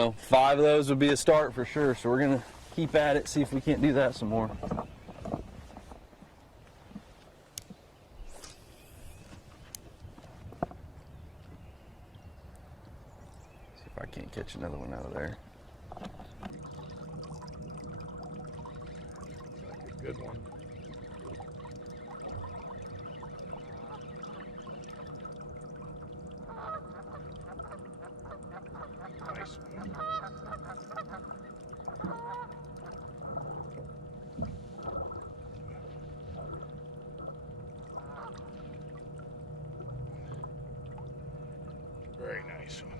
know, 5 of those would be a start for sure. So we're gonna keep at it, see if we can't do that some more. See if I can't catch another one out of there. Like a good one. Nice one. Very nice one.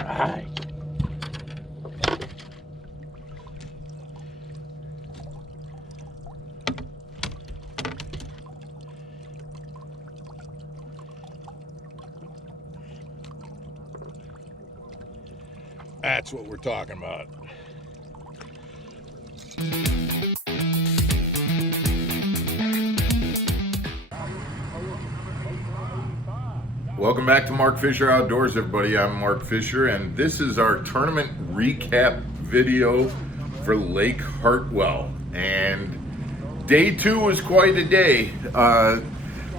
All right. That's what we're talking about. Welcome back to Mark Fisher Outdoors, everybody. I'm Mark Fisher, and this is our tournament recap video for Lake Hartwell. And day 2 was quite a day.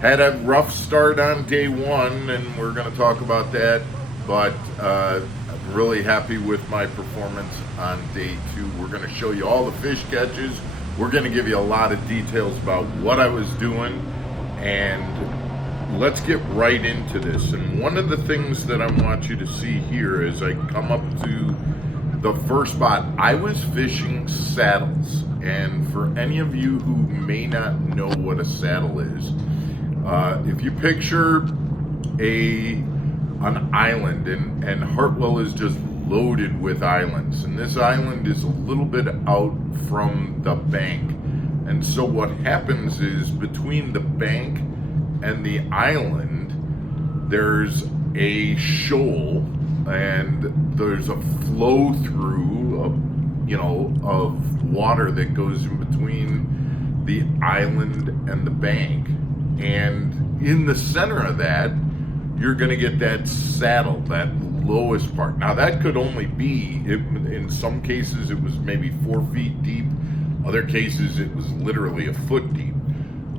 Had a rough start on day 1, and we're going to talk about that. But I'm really happy with my performance on day 2. We're going to show you all the fish catches. We're going to give you a lot of details about what I was doing, and let's get right into this. And one of the things that I want you to see here is I come up to the first spot. I was fishing saddles, and for any of you who may not know what a saddle is, if you picture an island, and Hartwell is just loaded with islands, and this island is a little bit out from the bank, and so what happens is between the bank and the island there's a shoal, and there's a flow through of water that goes in between the island and the bank, and in the center of that you're going to get that saddle, that lowest part. Now that could only be, in some cases it was maybe 4 feet deep, other cases it was literally a foot deep.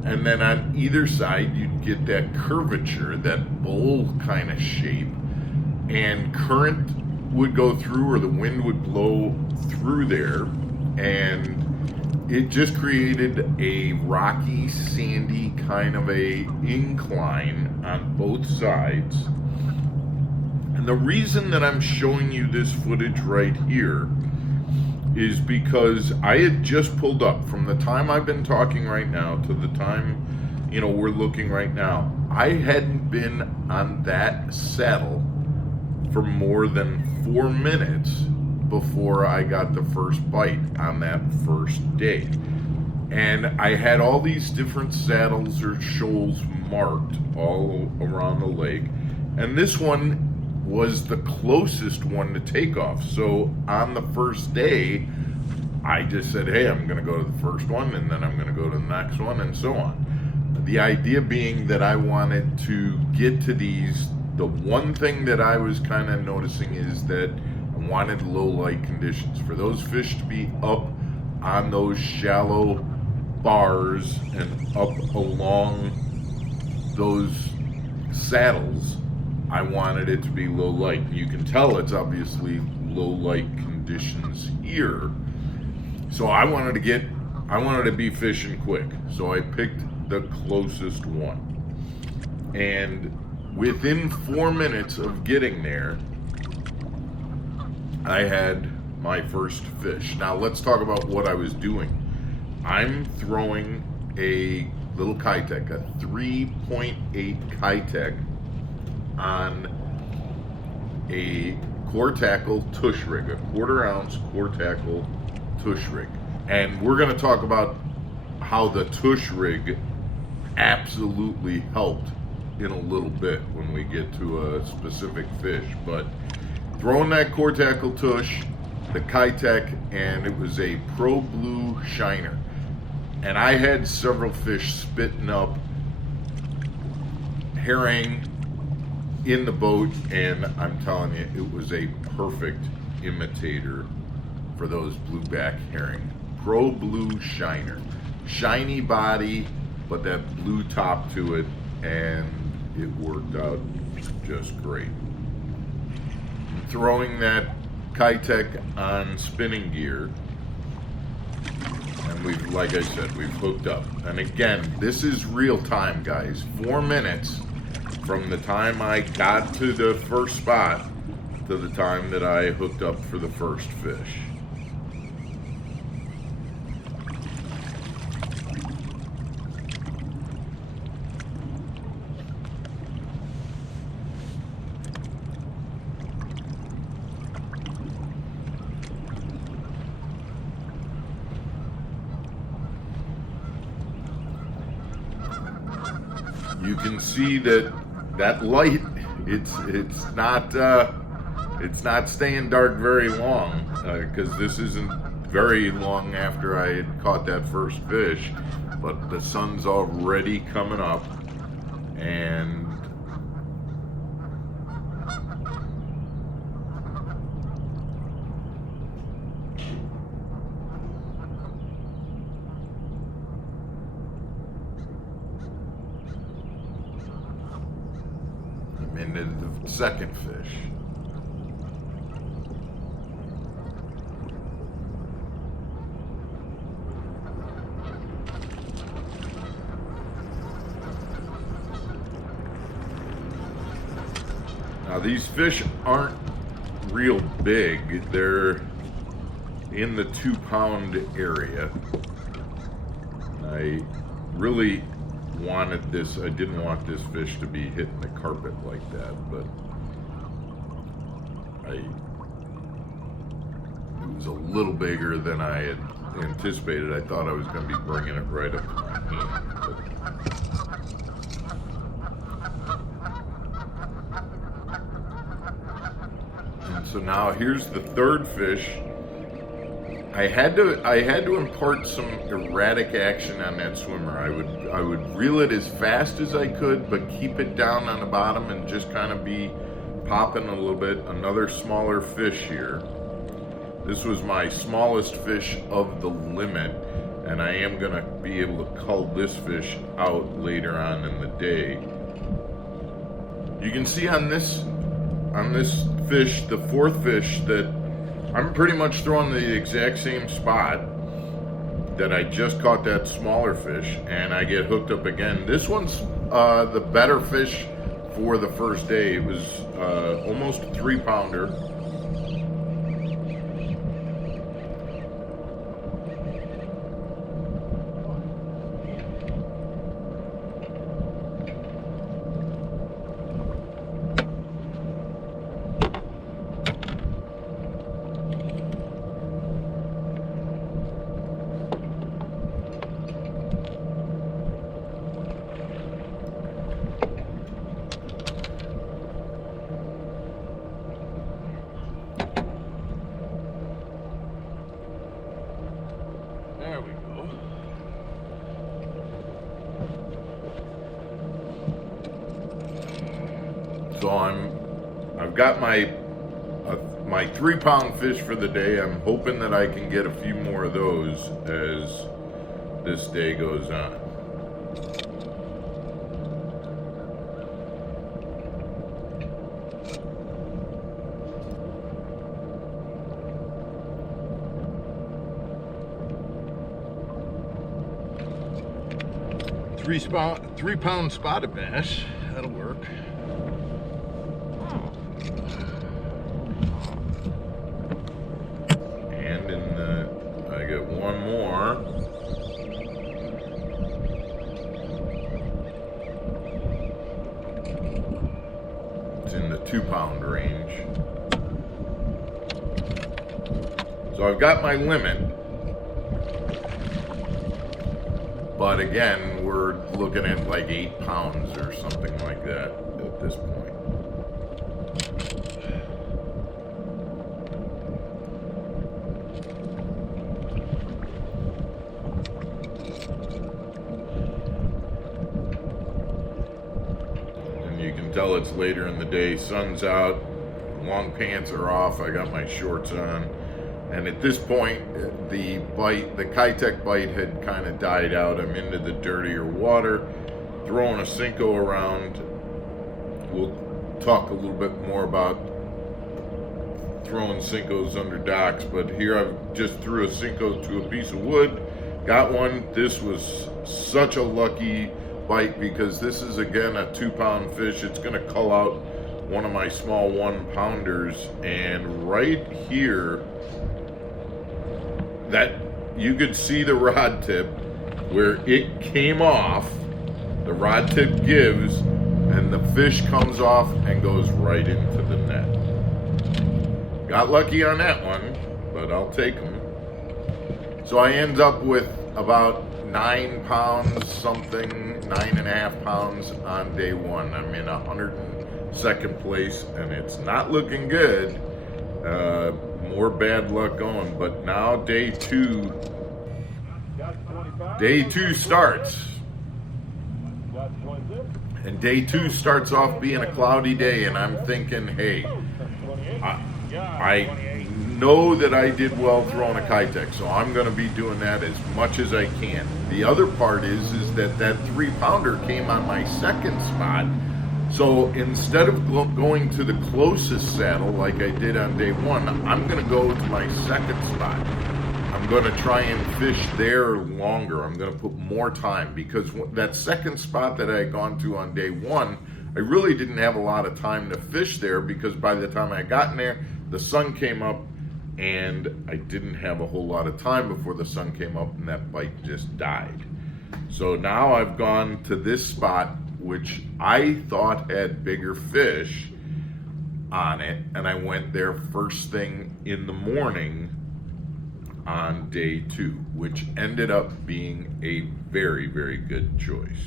And then on either side you'd get that curvature, that bowl kind of shape, and current would go through, or the wind would blow through there, and it just created a rocky, sandy kind of a incline on both sides. And the reason that I'm showing you this footage right here is because I had just pulled up, from the time I've been talking right now to the time, we're looking right now, I hadn't been on that saddle for more than 4 minutes before I got the first bite on that first day. And I had all these different saddles or shoals marked all around the lake, and this one was the closest one to take off. So on the first day I just said, hey, I'm going to go to the first one, and then I'm going to go to the next one, and so on. The idea being that I wanted to get to these. The one thing that I was kind of noticing is that I wanted low light conditions for those fish to be up on those shallow bars and up along those saddles. I wanted it to be low light. You can tell it's obviously low light conditions here. So I wanted to be fishing quick. So I picked the closest one. And within 4 minutes of getting there, I had my first fish. Now let's talk about what I was doing. I'm throwing a little Kitech, a 3.8 Kitech on a core tackle tush rig, a 1/4 ounce core tackle tush rig. And we're going to talk about how the tush rig absolutely helped in a little bit when we get to a specific fish. But throwing that core tackle tush, the Kitech, and it was a Pro Blue Shiner. And I had several fish spitting up herring in the boat, and I'm telling you, it was a perfect imitator for those blueback herring. Pro Blue Shiner. Shiny body, but that blue top to it, and it worked out just great. I'm throwing that Kitech on spinning gear, and we've, like I said, we've hooked up. And again, this is real time, guys. 4 minutes from the time I got to the first spot to the time that I hooked up for the first fish. You can see that light, it's not staying dark very long, because this isn't very long after I had caught that first fish, but the sun's already coming up, and I'm into the second fish. Now these fish aren't real big. They're in the 2-pound area. I really wanted this, I didn't want this fish to be hitting the carpet like that, but it was a little bigger than I had anticipated. I thought I was going to be bringing it right up to my hand. And so now here's the third fish. I had to impart some erratic action on that swimmer. I would reel it as fast as I could, but keep it down on the bottom and just kind of be popping a little bit. Another smaller fish here. This was my smallest fish of the limit, and I am gonna be able to cull this fish out later on in the day. You can see on this fish, the fourth fish, that I'm pretty much throwing the exact same spot that I just caught that smaller fish, and I get hooked up again. This one's the better fish for the first day. It was almost a 3-pounder. There we go. So I've got my 3-pound fish for the day. I'm hoping that I can get a few more of those as this day goes on. Three-pound spotted bass. That'll work. And I get one more. It's in the 2-pound range. So I've got my limit. But again, we're looking at like 8 pounds or something like that at this point. tell it's later in the day. Sun's out, long pants are off, I got my shorts on. And at this point, the Kitech bite had kind of died out. I'm into the dirtier water, throwing a Cinco around. We'll talk a little bit more about throwing Cincos under docks, but here I've just threw a Cinco to a piece of wood, got one. This was such a lucky bite because this is again a 2-pound fish. It's going to cull out one of my small 1-pounders, and right here, that you could see the rod tip where it came off. The rod tip gives, and the fish comes off and goes right into the net. Got lucky on that one, but I'll take them. So I end up with about 9 pounds something, 9.5 pounds on day 1. I'm in 102nd place, and it's not looking good. More bad luck going, but now day 2 starts. And day 2 starts off being a cloudy day, and I'm thinking, hey, I know that I did well throwing a Kitech, so I'm going to be doing that as much as I can. The other part is that 3-pounder came on my second spot. So instead of going to the closest saddle like I did on day 1, I'm going to go to my second spot. I'm going to try and fish there longer. I'm going to put more time, because that second spot that I had gone to on day 1, I really didn't have a lot of time to fish there, because by the time I got in there, the sun came up, and I didn't have a whole lot of time before the sun came up, and that bite just died. So now I've gone to this spot, which I thought had bigger fish on it, and I went there first thing in the morning on day 2, which ended up being a very, very good choice.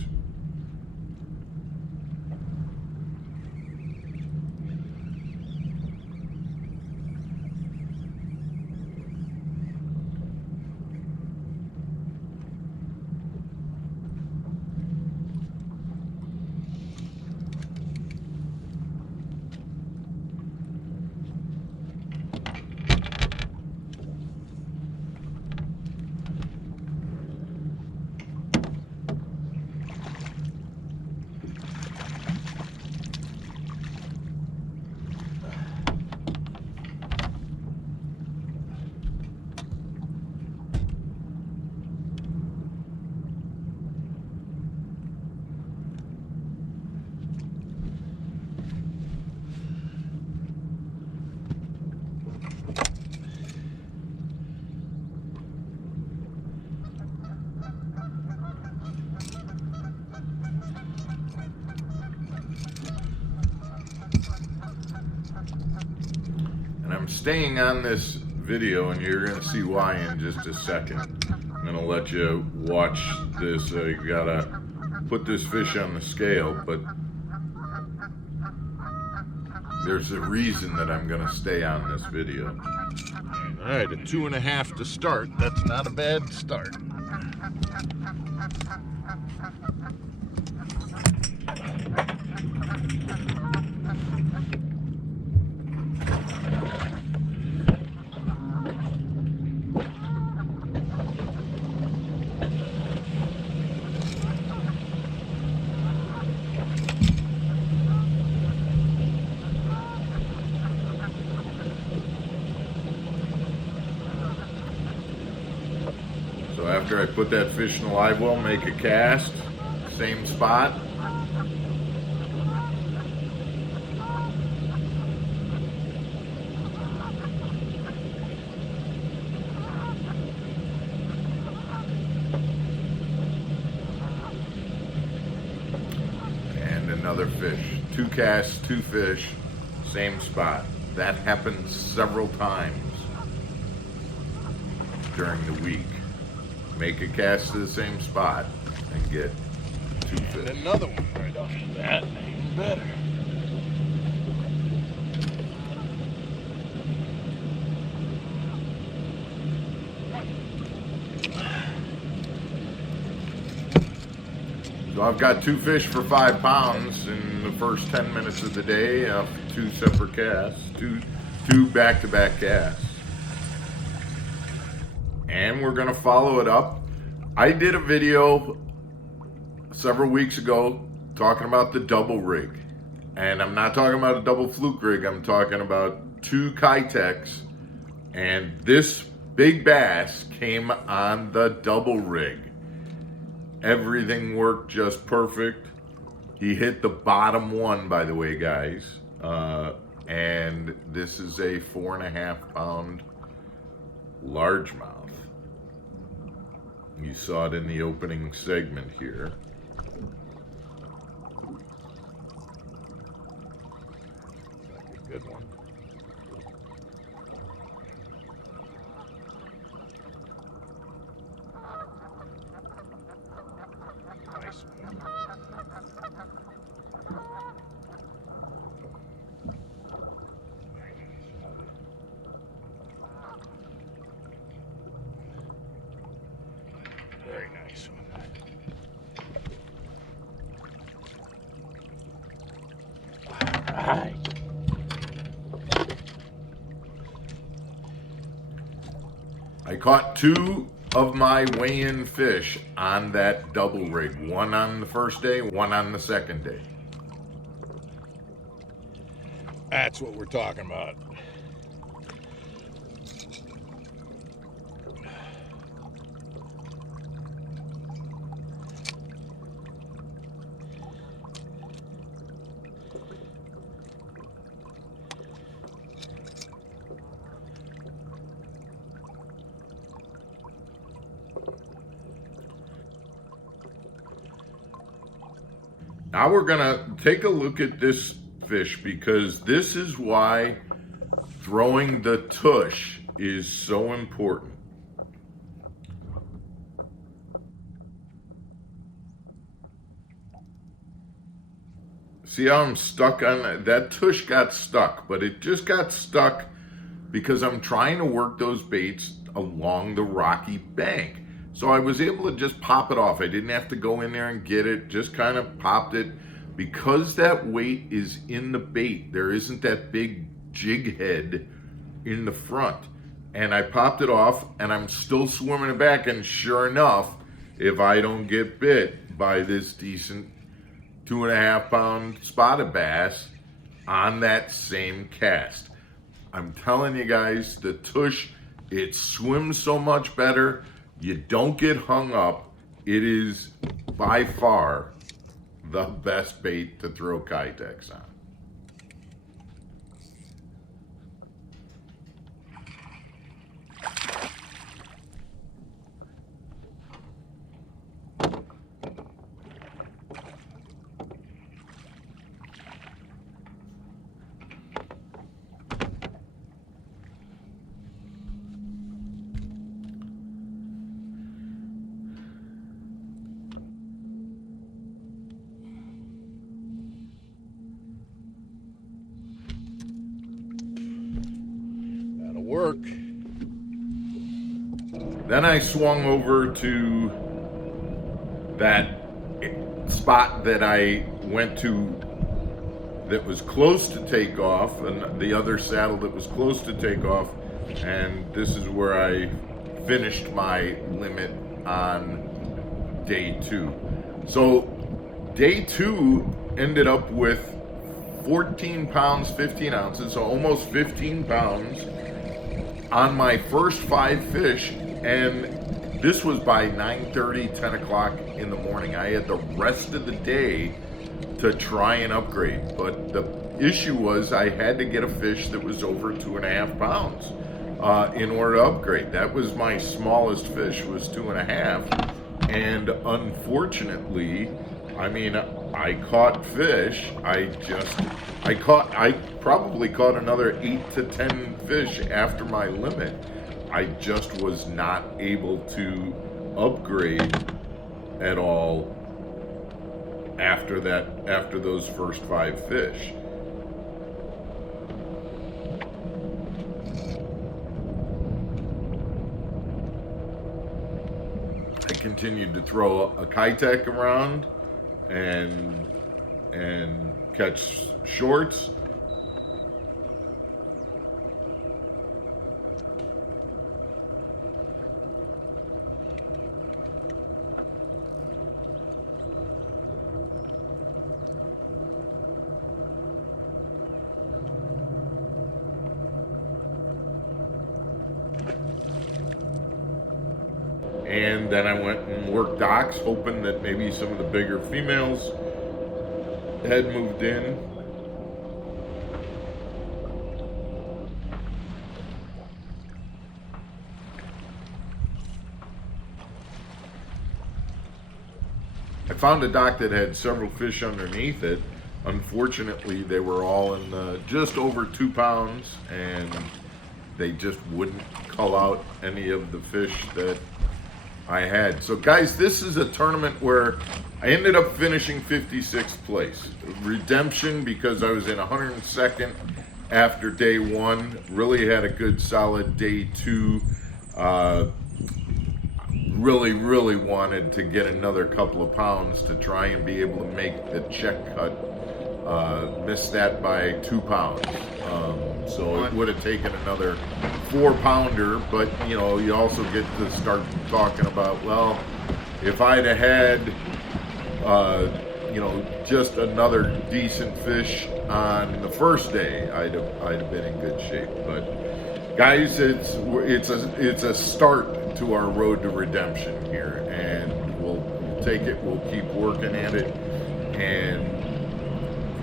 I'm staying on this video, and you're going to see why in just a second. I'm going to let you watch this. You got to put this fish on the scale, but there's a reason that I'm going to stay on this video. All right, a 2.5 to start. That's not a bad start. So after I put that fish in the live well, make a cast, same spot. And another fish. 2 casts, 2 fish, same spot. That happens several times during the week. Make a cast to the same spot and get 2 fish. And another one right off the bat, even better. So I've got 2 fish for 5 pounds in the first 10 minutes of the day, 2 separate casts, two back-to-back casts. And we're gonna follow it up. I did a video several weeks ago talking about the double rig. And I'm not talking about a double fluke rig, I'm talking about 2 Kitex. And this big bass came on the double rig. Everything worked just perfect. He hit the bottom one, by the way, guys. And this is a 4.5 pound largemouth. You saw it in the opening segment here. That's a good one. Nice one. Very nice one. All right. I caught 2 of my weigh-in fish on that double rig. One on the first day, one on the second day. That's what we're talking about. Now we're gonna take a look at this fish, because this is why throwing the tush is so important. See how I'm stuck on that? That tush got stuck, but it just got stuck because I'm trying to work those baits along the rocky bank. So I was able to just pop it off. I didn't have to go in there and get it, just kind of popped it. Because that weight is in the bait, there isn't that big jig head in the front. And I popped it off, and I'm still swimming it back, and sure enough, if I don't get bit by this decent 2.5 pound spotted bass on that same cast. I'm telling you guys, the tush, it swims so much better. You don't get hung up. It is by far the best bait to throw Kitex on. Work. Then I swung over to that spot that I went to that was close to take off, and the other saddle that was close to take off, and this is where I finished my limit on day 2. So day 2 ended up with 14 pounds 15 ounces, so almost 15 pounds on my first 5 fish, and this was by 9:30, 10 o'clock in the morning. I had the rest of the day to try and upgrade, but the issue was I had to get a fish that was over 2.5 pounds in order to upgrade. That was my smallest fish, was 2.5, and unfortunately, I mean, I caught fish. I probably caught another 8 to 10 fish after my limit. I just was not able to upgrade at all after those first 5 fish. I continued to throw a Kitex around, and catch shorts. And then I went and worked docks, hoping that maybe some of the bigger females had moved in. I found a dock that had several fish underneath it. Unfortunately, they were all in just over 2 pounds, and they just wouldn't cull out any of the fish that I had. So guys, this is a tournament where I ended up finishing 56th place. Redemption, because I was in 102nd after day 1. Really had a good solid day 2. Really wanted to get another couple of pounds to try and be able to make the check cut. Missed that by 2 pounds. So it would have taken another 4-pounder, but you know, you also get to start talking about, well, if I'd have had, you know, just another decent fish on the first day, I'd have been in good shape. But guys, it's a start to our road to redemption here, and we'll take it. We'll keep working at it, and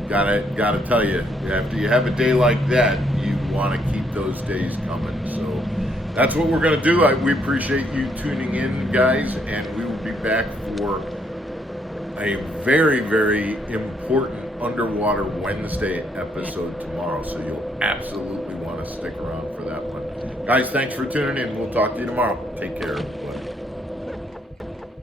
gotta tell you, after you have a day like that, you want to keep those days coming. So that's what we're gonna do. We appreciate you tuning in, guys, and we will be back for a very important Underwater Wednesday episode tomorrow. So you'll absolutely want to stick around for that one. Guys, thanks for tuning in. We'll talk to you tomorrow. Take care.